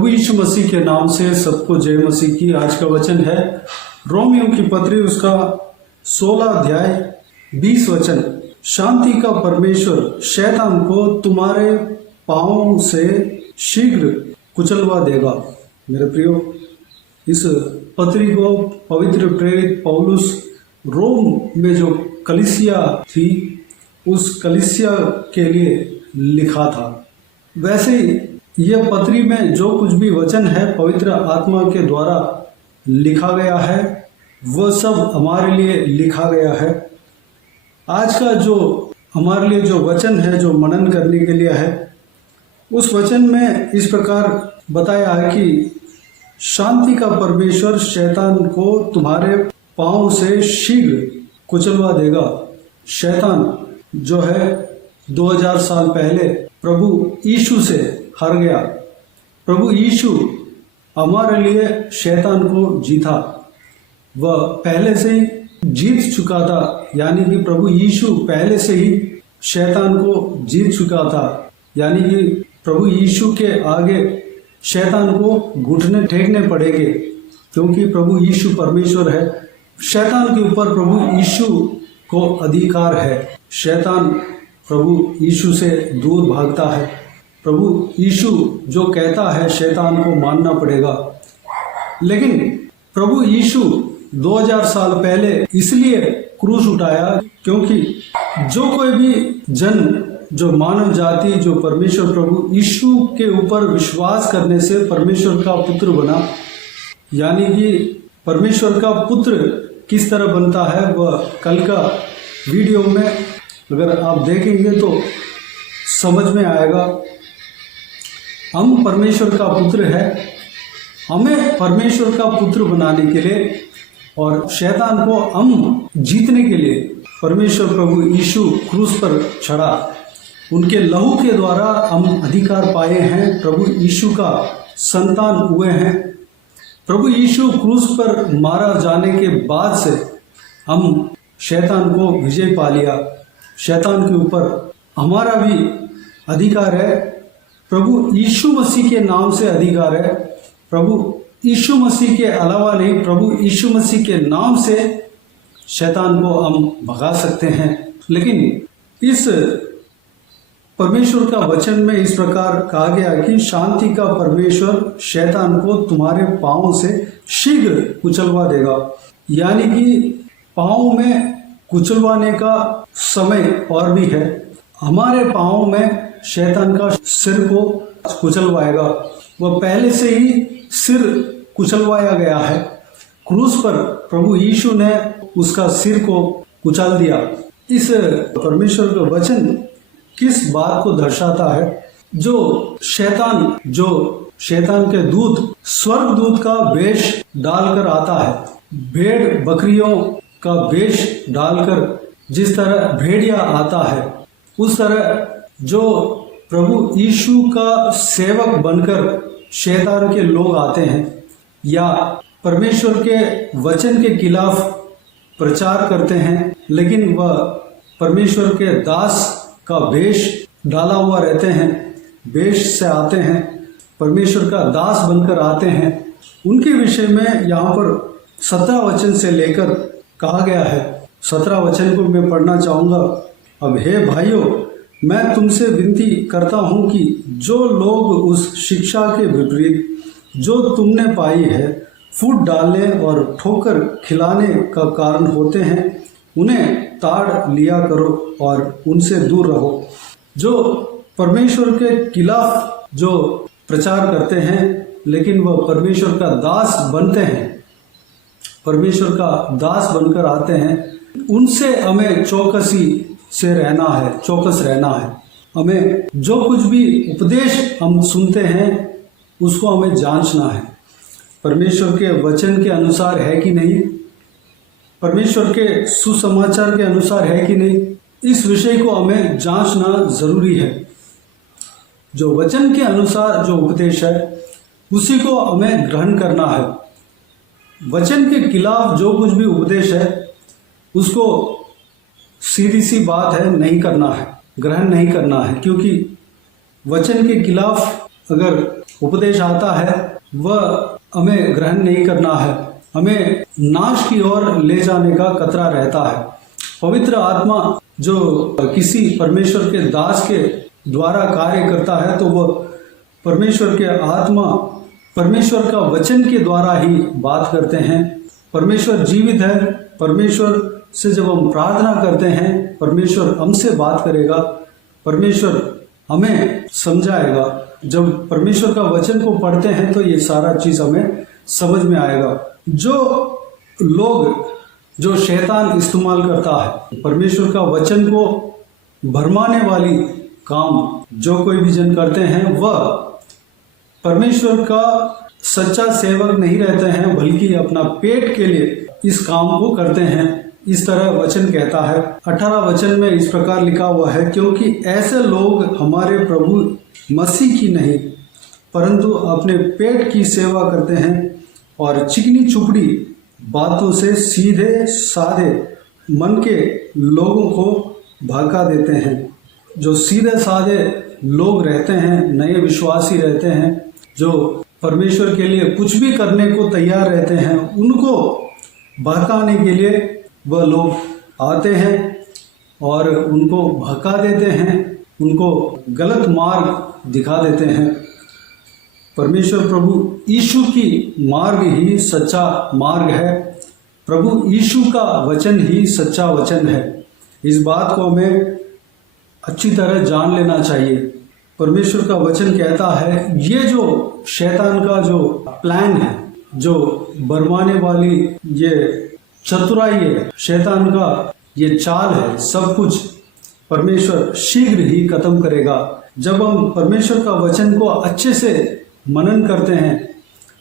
प्रभु यीशु मसीह के नाम से सबको जय मसीह की। आज का वचन है रोमियो की पत्री उसका 16 अध्याय 20 वचन। शांति का परमेश्वर शैतान को तुम्हारे पांवों से शीघ्र कुचलवा देगा। मेरे प्रियो, इस पत्री को पवित्र प्रेरित पौलुस रोम में जो कलीसिया थी उस कलीसिया के लिए लिखा था। वैसे यह पत्री में जो कुछ भी वचन है पवित्र आत्मा के द्वारा लिखा गया है वह सब हमारे लिए लिखा गया है। आज का जो हमारे लिए जो वचन है जो मनन करने के लिए है उस वचन में इस प्रकार बताया है कि शांति का परमेश्वर शैतान को तुम्हारे पांव से शीघ्र कुचलवा देगा। शैतान जो है 2000 साल पहले प्रभु यीशु से हार गया। प्रभु यीशु हमारे लिए शैतान को जीता, वह पहले से ही जीत चुका था। यानी कि प्रभु यीशु पहले से ही शैतान को जीत चुका था। यानी कि प्रभु यीशु के आगे शैतान को घुटने टेकने पड़ेंगे, क्योंकि प्रभु यीशु परमेश्वर है। शैतान के ऊपर प्रभु यीशु को अधिकार है। शैतान प्रभु यीशु से दूर भागता है। प्रभु यीशु जो कहता है शैतान को मानना पड़ेगा। लेकिन प्रभु यीशु 2000 साल पहले इसलिए क्रूस उठाया क्योंकि जो कोई भी जन, जो मानव जाति, जो परमेश्वर प्रभु यीशु के ऊपर विश्वास करने से परमेश्वर का पुत्र बना। यानी कि परमेश्वर का पुत्र किस तरह बनता है वह कल का वीडियो में अगर आप देखेंगे तो समझ में आएगा। हम परमेश्वर का पुत्र है। हमें परमेश्वर का पुत्र बनाने के लिए और शैतान को हम जीतने के लिए परमेश्वर प्रभु यीशु क्रूस पर चढ़ा। उनके लहू के द्वारा हम अधिकार पाए हैं, प्रभु यीशु का संतान हुए हैं। प्रभु यीशु क्रूस पर मारा जाने के बाद से हम शैतान को विजय पा लिया। शैतान के ऊपर हमारा भी अधिकार है। प्रभु यीशु मसीह के नाम से अधिकार है। प्रभु यीशु मसीह के अलावा नहीं, प्रभु यीशु मसीह के नाम से शैतान को हम भगा सकते हैं। लेकिन इस परमेश्वर का वचन में इस प्रकार कहा गया कि शांति का परमेश्वर शैतान को तुम्हारे पांव से शीघ्र कुचलवा देगा। यानी कि पांव में कुचलवाने का समय और भी है। हमारे पांव में शैतान का सिर को कुचलवाएगा। वह पहले से ही सिर कुचलवाया गया है। क्रूस पर प्रभु यीशु ने उसका सिर को कुचल दिया। इस परमेश्वर का वचन किस बात को दर्शाता है? जो शैतान के दूत स्वर्गदूत का वेश डालकर आता है, भेड़ बकरियों का वेश डालकर जिस तरह भेड़िया आता है, उस तरह जो प्रभु यीशु का सेवक बनकर शैतान के लोग आते हैं या परमेश्वर के वचन के खिलाफ प्रचार करते हैं, लेकिन वह परमेश्वर के दास का वेश डाला हुआ रहते हैं, वेश से आते हैं, परमेश्वर का दास बनकर आते हैं। उनके विषय में यहाँ पर 17 वचन से लेकर कहा गया है। 17 वचन को मैं पढ़ना चाहूँगा। अब हे भाइयों, मैं तुमसे विनती करता हूँ कि जो लोग उस शिक्षा के विपरीत जो तुमने पाई है फूट डालने और ठोकर खिलाने का कारण होते हैं, उन्हें ताड़ लिया करो और उनसे दूर रहो। जो परमेश्वर के खिलाफ जो प्रचार करते हैं लेकिन वह परमेश्वर का दास बनते हैं, परमेश्वर का दास बनकर आते हैं, उनसे हमें चौकसी से रहना है, चौकस रहना है। हमें जो कुछ भी उपदेश हम सुनते हैं उसको हमें जांचना है। परमेश्वर के वचन के अनुसार है कि नहीं, परमेश्वर के सुसमाचार के अनुसार है कि नहीं, इस विषय को हमें जांचना जरूरी है। जो वचन के अनुसार जो उपदेश है उसी को हमें ग्रहण करना है। वचन के खिलाफ जो कुछ भी उपदेश है उसको सीधी सी बात है नहीं करना है, ग्रहण नहीं करना है। क्योंकि वचन के खिलाफ अगर उपदेश आता है वह हमें ग्रहण नहीं करना है, हमें नाश की ओर ले जाने का खतरा रहता है। पवित्र आत्मा जो किसी परमेश्वर के दास के द्वारा कार्य करता है तो वह परमेश्वर के आत्मा परमेश्वर का वचन के द्वारा ही बात करते हैं। परमेश्वर जीवित है, परमेश्वर से जब हम प्रार्थना करते हैं परमेश्वर हमसे बात करेगा, परमेश्वर हमें समझाएगा। जब परमेश्वर का वचन को पढ़ते हैं तो ये सारा चीज हमें समझ में आएगा। जो शैतान इस्तेमाल करता है परमेश्वर का वचन को भरमाने वाली काम जो कोई भी जन करते हैं वह परमेश्वर का सच्चा सेवक नहीं रहते हैं, बल्कि अपना पेट के लिए इस काम को करते हैं। इस तरह वचन कहता है 18 वचन में इस प्रकार लिखा हुआ है, क्योंकि ऐसे लोग हमारे प्रभु मसीह की नहीं परंतु अपने पेट की सेवा करते हैं और चिकनी चुपड़ी बातों से सीधे साधे मन के लोगों को भड़का देते हैं। जो सीधे साधे लोग रहते हैं, नए विश्वासी रहते हैं, जो परमेश्वर के लिए कुछ भी करने को तैयार रहते हैं, उनको भड़काने के लिए वह लोग आते हैं और उनको भड़का देते हैं, उनको गलत मार्ग दिखा देते हैं। परमेश्वर प्रभु यीशु की मार्ग ही सच्चा मार्ग है, प्रभु यीशु का वचन ही सच्चा वचन है। इस बात को हमें अच्छी तरह जान लेना चाहिए। परमेश्वर का वचन कहता है ये जो शैतान का जो प्लान है, जो बरमाने वाली ये चतुराई है, शैतान का ये चाल है, सब कुछ परमेश्वर शीघ्र ही खत्म करेगा। जब हम परमेश्वर का वचन को अच्छे से मनन करते हैं,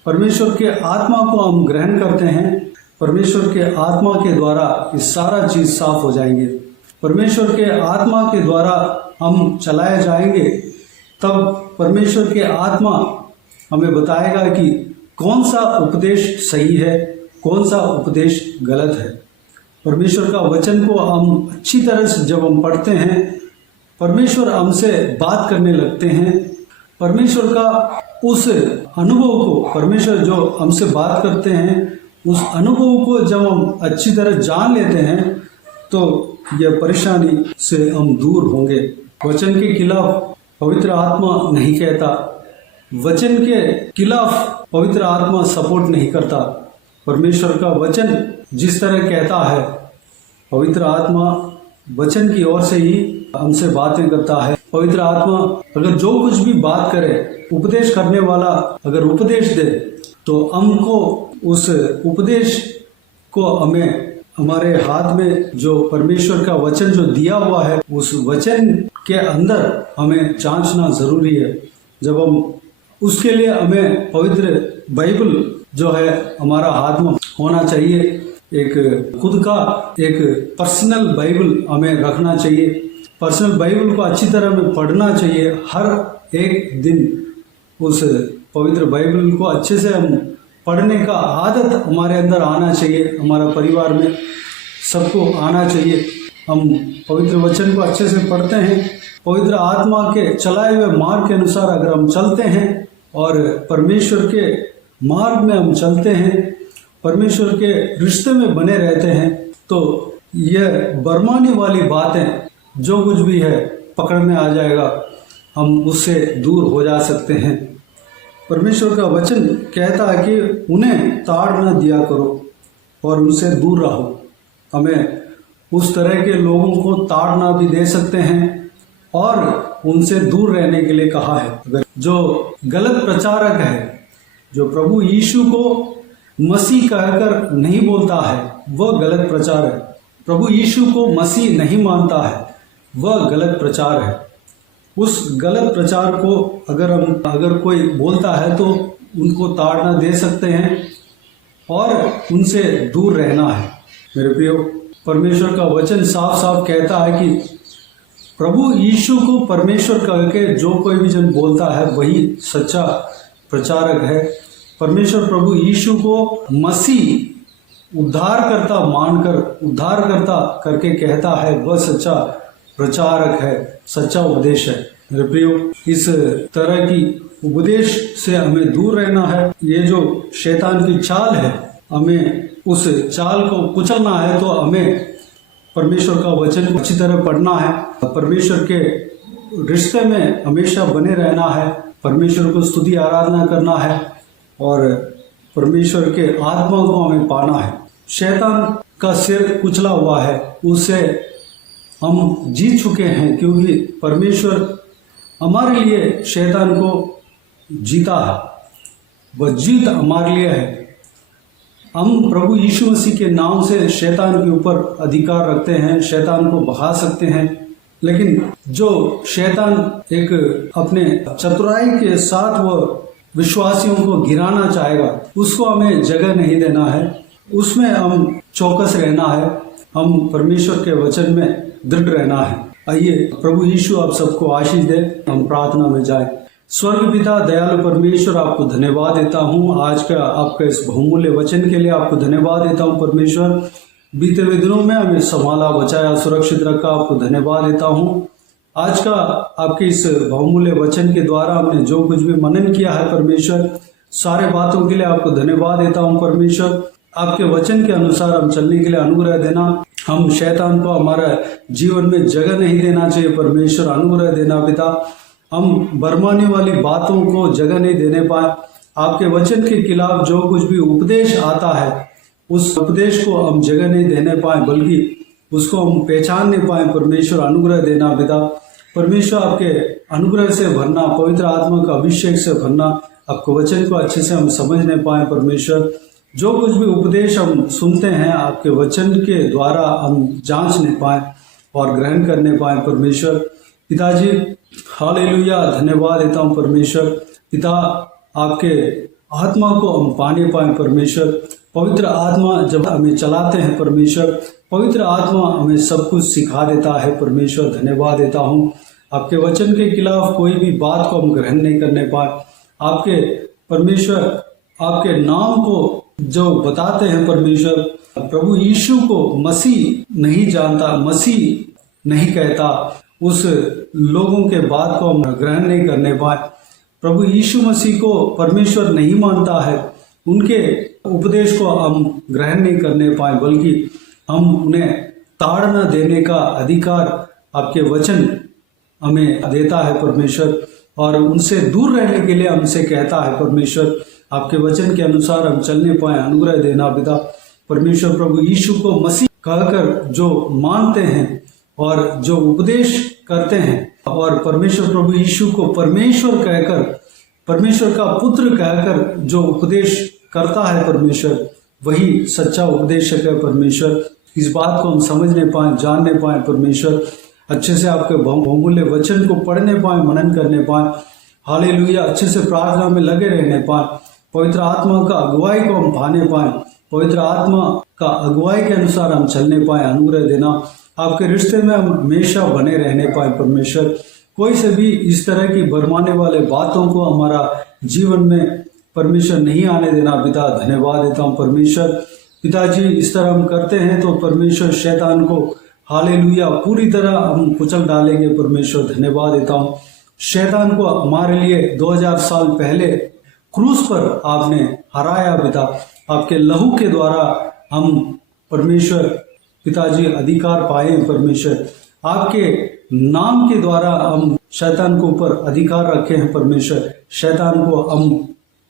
परमेश्वर के आत्मा को हम ग्रहण करते हैं, परमेश्वर के आत्मा के द्वारा ये सारा चीज साफ हो जाएंगे। परमेश्वर के आत्मा के द्वारा हम चलाए जाएंगे, तब परमेश्वर के आत्मा हमें बताएगा कि कौन सा उपदेश सही है, कौन सा उपदेश गलत है। परमेश्वर का वचन को हम अच्छी तरह से जब हम पढ़ते हैं, परमेश्वर हमसे बात करने लगते हैं। परमेश्वर का उस अनुभव को, परमेश्वर जो हमसे बात करते हैं उस अनुभव को जब हम अच्छी तरह जान लेते हैं तो यह परेशानी से हम दूर होंगे। वचन के खिलाफ पवित्र आत्मा नहीं कहता, वचन के खिलाफ पवित्र आत्मा सपोर्ट नहीं करता। परमेश्वर का वचन जिस तरह कहता है, पवित्र आत्मा वचन की ओर से ही हमसे बातें करता है। पवित्र आत्मा अगर जो कुछ भी बात करे, उपदेश करने वाला अगर उपदेश दे तो हमको उस उपदेश को हमें हमारे हाथ में जो परमेश्वर का वचन जो दिया हुआ है उस वचन के अंदर हमें जांचना जरूरी है। जब हम उसके लिए हमें पवित्र बाइबल जो है हमारा हाथ में होना चाहिए, एक खुद का एक पर्सनल बाइबल हमें रखना चाहिए। पर्सनल बाइबल को अच्छी तरह में पढ़ना चाहिए। हर एक दिन उस पवित्र बाइबल को अच्छे से हम पढ़ने का आदत हमारे अंदर आना चाहिए, हमारा परिवार में सबको आना चाहिए। हम पवित्र वचन को अच्छे से पढ़ते हैं, पवित्र आत्मा के चलाए हुए मार्ग के अनुसार अगर हम चलते हैं और परमेश्वर के मार्ग में हम चलते हैं, परमेश्वर के रिश्ते में बने रहते हैं, तो यह बरमाने वाली बातें जो कुछ भी है पकड़ में आ जाएगा, हम उससे दूर हो जा सकते हैं। परमेश्वर का वचन कहता है कि उन्हें ताड़ न दिया करो और उनसे दूर रहो। हमें उस तरह के लोगों को ताड़ ना भी दे सकते हैं और उनसे दूर रहने के लिए कहा है। अगर जो गलत प्रचारक है, जो प्रभु यीशु को मसीह कहकर नहीं बोलता है, वह गलत प्रचार है। प्रभु यीशु को मसीह नहीं मानता है, वह गलत प्रचार है। उस गलत प्रचार को अगर कोई बोलता है तो उनको ताड़ना दे सकते हैं और उनसे दूर रहना है। मेरे प्रियो, परमेश्वर का वचन साफ साफ कहता है कि प्रभु यीशु को परमेश्वर करके जो कोई भी जन बोलता है वही सच्चा प्रचारक है। परमेश्वर प्रभु यीशु को मसीह उद्धारकर्ता मानकर उद्धारकर्ता करके कहता है, वह सच्चा प्रचारक है, सच्चा उपदेश है। मेरे प्रियो, इस तरह की उपदेश से हमें दूर रहना है। ये जो शैतान की चाल है, हमें उस चाल को कुचलना है, तो हमें परमेश्वर का वचन को अच्छी तरह पढ़ना है, परमेश्वर के रिश्ते में हमेशा बने रहना है, परमेश्वर को स्तुति आराधना करना है और परमेश्वर के आत्मा को हमें पाना है। शैतान का सिर कुचला हुआ है, उससे हम जीत चुके हैं, क्योंकि परमेश्वर हमारे लिए शैतान को जीता है, वह जीत हमारे लिए है। हम प्रभु यीशु मसीह के नाम से शैतान के ऊपर अधिकार रखते हैं, शैतान को भगा सकते हैं। लेकिन जो शैतान एक अपने चतुराई के साथ वह विश्वासियों को गिराना चाहेगा, उसको हमें जगह नहीं देना है, उसमें हम चौकस रहना है, हम परमेश्वर के वचन में दृढ़ रहना है। आइए प्रभु यीशु आप सबको आशीष दे। हम प्रार्थना में जाएं। स्वर्ग पिता दयालु परमेश्वर, आपको धन्यवाद देता हूँ आज का आपका इस बहुमूल्य वचन के लिए। आपको धन्यवाद देता हूँ परमेश्वर, बीते हुए दिनों में हमें संभाला, बचाया, सुरक्षित रखा। आपको धन्यवाद देता हूँ आज का आपके इस बहुमूल्य वचन के द्वारा हमने जो कुछ भी मनन किया है परमेश्वर, सारे बातों के लिए आपको धन्यवाद देता हूँ परमेश्वर। आपके वचन के अनुसार हम चलने के लिए अनुग्रह देना। हम शैतान को हमारा जीवन में जगह नहीं देना चाहिए परमेश्वर, अनुग्रह देना पिता। हम बरमाने वाली बातों को जगह नहीं देने पाए। आपके वचन के खिलाफ जो कुछ भी उपदेश आता है, उस उपदेश को हम जगह नहीं देने पाए, बल्कि उसको हम पहचानने पाए परमेश्वर, अनुग्रह देना पिता। परमेश्वर आपके अनुग्रह से भरना, पवित्र आत्मा का अभिषेक से भरना, आपको वचन को अच्छे से हम समझने पाए परमेश्वर। जो कुछ भी उपदेश हम सुनते हैं, आपके वचन के द्वारा हम जांचने पाए और ग्रहण करने पाए परमेश्वर। पिताजी हालेलुया, धन्यवाद देता हूँ परमेश्वर। पिता आपके आत्मा को हम पाने पाए परमेश्वर। पवित्र आत्मा जब हमें चलाते हैं परमेश्वर, पवित्र आत्मा हमें सब कुछ सिखा देता है परमेश्वर। धन्यवाद देता हूँ। आपके वचन के खिलाफ कोई भी बात को हम ग्रहण नहीं करने पाए। आपके परमेश्वर आपके नाम को जो बताते हैं परमेश्वर, प्रभु यीशु को मसीह नहीं जानता, मसीह नहीं कहता, उस लोगों के बात को हम ग्रहण नहीं करने पाए। प्रभु यीशु मसीह को परमेश्वर नहीं मानता है, उनके उपदेश को हम ग्रहण नहीं करने पाए, बल्कि हम उन्हें ताड़ना देने का अधिकार आपके वचन हमें देता है परमेश्वर, और उनसे दूर रहने के लिए हमसे कहता है परमेश्वर। आपके वचन के अनुसार हम चलने पाए, अनुग्रह देना पिता परमेश्वर। प्रभु यीशु को मसीह कहकर जो मानते हैं और जो उपदेश करते हैं, और परमेश्वर प्रभु यीशु को परमेश्वर कहकर, परमेश्वर का पुत्र कहकर जो उपदेश करता है परमेश्वर, वही सच्चा उपदेशक है परमेश्वर। इस बात को हम समझने पाए, जानने पाए परमेश्वर, अच्छे से आपके बहुमूल्य वचन को पढ़ने पाए, मनन करने पाए। हालेलुया, अच्छे से प्रार्थना में लगे रहने पाए, पवित्र आत्मा का अगुवाई को हम पाने पाए, पवित्र आत्मा का अगुवाई के अनुसार हम चलने पाए, अनुग्रह देना। आपके रिश्ते में हम हमेशा बने रहने पाए परमेश्वर। कोई से भी इस तरह की भरमाने वाले बातों को हमारा जीवन में परमेश्वर नहीं आने देना पिता। धन्यवाद देता हूँ परमेश्वर। पिताजी इस तरह हम करते हैं तो परमेश्वर शैतान को हालेलुया पूरी तरह हम कुचल डालेंगे परमेश्वर। धन्यवाद देता हूँ। शैतान को हमारे लिए 2000 साल पहले क्रूस पर आपने हराया पिता। आपके लहू के द्वारा हम परमेश्वर पिताजी अधिकार पाए परमेश्वर। आपके नाम के द्वारा हम शैतान के ऊपर अधिकार रखे हैं परमेश्वर। शैतान को हम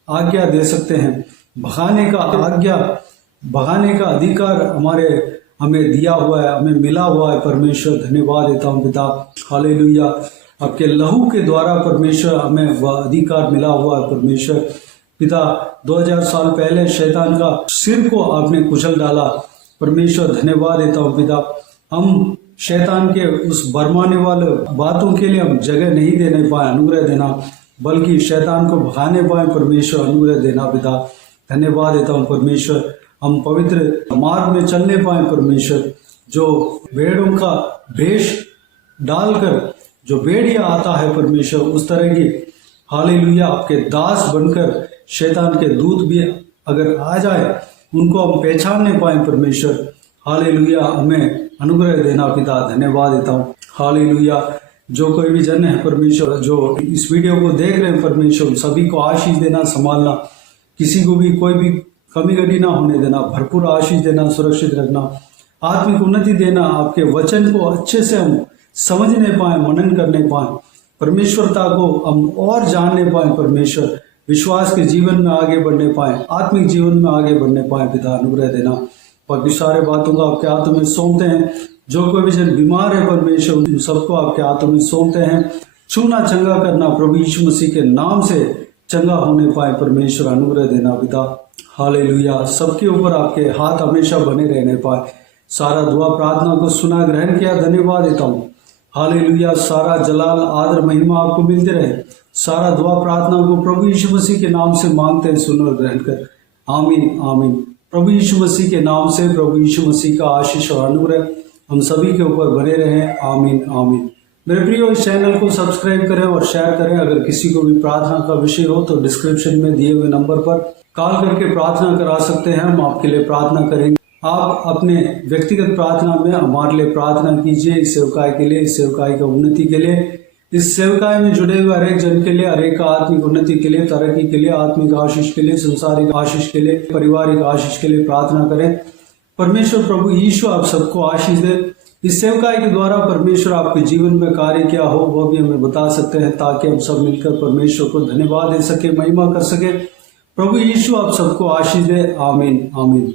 आज्ञा दे सकते हैं, भगाने का अधिकार हमें दिया हुआ है, हमें मिला हुआ है परमेश्वर। धन्यवाद देता हूँ पिता। हालेलुया, आपके लहू के द्वारा परमेश्वर हमें वह अधिकार मिला हुआ है परमेश्वर। पिता 2000 साल पहले शैतान का सिर को आपने कुचल डाला परमेश्वर। धन्यवाद देता हूँ पिता। हम शैतान के उस बरमाने वाले बातों के लिए हम जगह नहीं देने पाए, अनुग्रह देना, बल्कि शैतान को भगाने पाए परमेश्वर। अनुग्रह देना पिता। धन्यवाद देता हूँ परमेश्वर। हम पवित्र मार्ग में चलने पाए परमेश्वर। जो भेड़ों का भेष डालकर जो भेड़िया आता है परमेश्वर, उस तरह की हालेलुया आपके दास बनकर शैतान के दूत भी अगर आ जाए, उनको हम पहचानने पाए परमेश्वर। हालेलुया, हमें अनुग्रह देना पिता। धन्यवाद देता हूँ। हालेलुया, जो कोई भी जन है परमेश्वर, जो इस वीडियो को देख रहे हैं परमेश्वर, सभी को आशीष देना, संभालना, किसी को भी कोई भी कमी गड़ी ना होने देना, भरपूर आशीष देना, सुरक्षित रखना, आत्मिक उन्नति देना, आपके वचन को अच्छे से हम समझने पाए, मनन करने पाए, परमेश्वरता को हम और जानने पाए, परमेश्वर विश्वास के जीवन में आगे बढ़ने पाए, आत्मिक जीवन में आगे बढ़ने पाए। पिता अनुग्रह देना, बाकी सारे बातों को आपके हाथों में सौंपते हैं। जो कोई भी जन बीमार है परमेश्वर, उन सबको आपके हाथों में सौंपते हैं। छूना, चंगा करना, प्रभु यीशु मसीह के नाम से चंगा होने पाए, परमेश्वर अनुग्रह देना पिता। हालेलुया, सबके ऊपर आपके हाथ हमेशा बने रहने पाए। सारा दुआ प्रार्थना को सुना, ग्रहण किया, धन्यवाद देता हूँ। हालेलुया, सारा जलाल, आदर, महिमा आपको मिलते रहे। सारा दुआ प्रार्थना को प्रभु यीशु मसीह के नाम से मांगते हैं, सुन और ग्रहण कर। आमीन आमीन। प्रभु यीशु मसीह के नाम से प्रभु यीशु मसीह का आशीष और अनुग्रह हम सभी के ऊपर बने रहे। आमीन आमीन। मेरे प्रियो, इस चैनल को सब्सक्राइब करें और शेयर करें। अगर किसी को भी प्रार्थना का विषय हो तो डिस्क्रिप्शन में दिए हुए नंबर पर कॉल करके प्रार्थना करा सकते हैं, हम आपके लिए प्रार्थना करेंगे। आप अपने व्यक्तिगत प्रार्थना में हमारे लिए प्रार्थना कीजिए, इस सेवकाई के लिए, इस सेवकाई का उन्नति के लिए, इस सेवकाई में जुड़े हुए हरेक जन के लिए, हरेक आत्मिक उन्नति के लिए, तरक्की के लिए, आत्मिक आशीष के लिए, संसारिक आशीष के लिए, पारिवारिक आशीष के लिए प्रार्थना करें। परमेश्वर प्रभु यीशु आप सबको आशीष दे। इस सेवकाई के द्वारा परमेश्वर आपके जीवन में कार्य क्या हो वो भी हमें बता सकते हैं, ताकि हम सब मिलकर परमेश्वर को धन्यवाद दे सके, महिमा कर सके। प्रभु यीशु आप सबको आशीष दे। आमीन आमीन।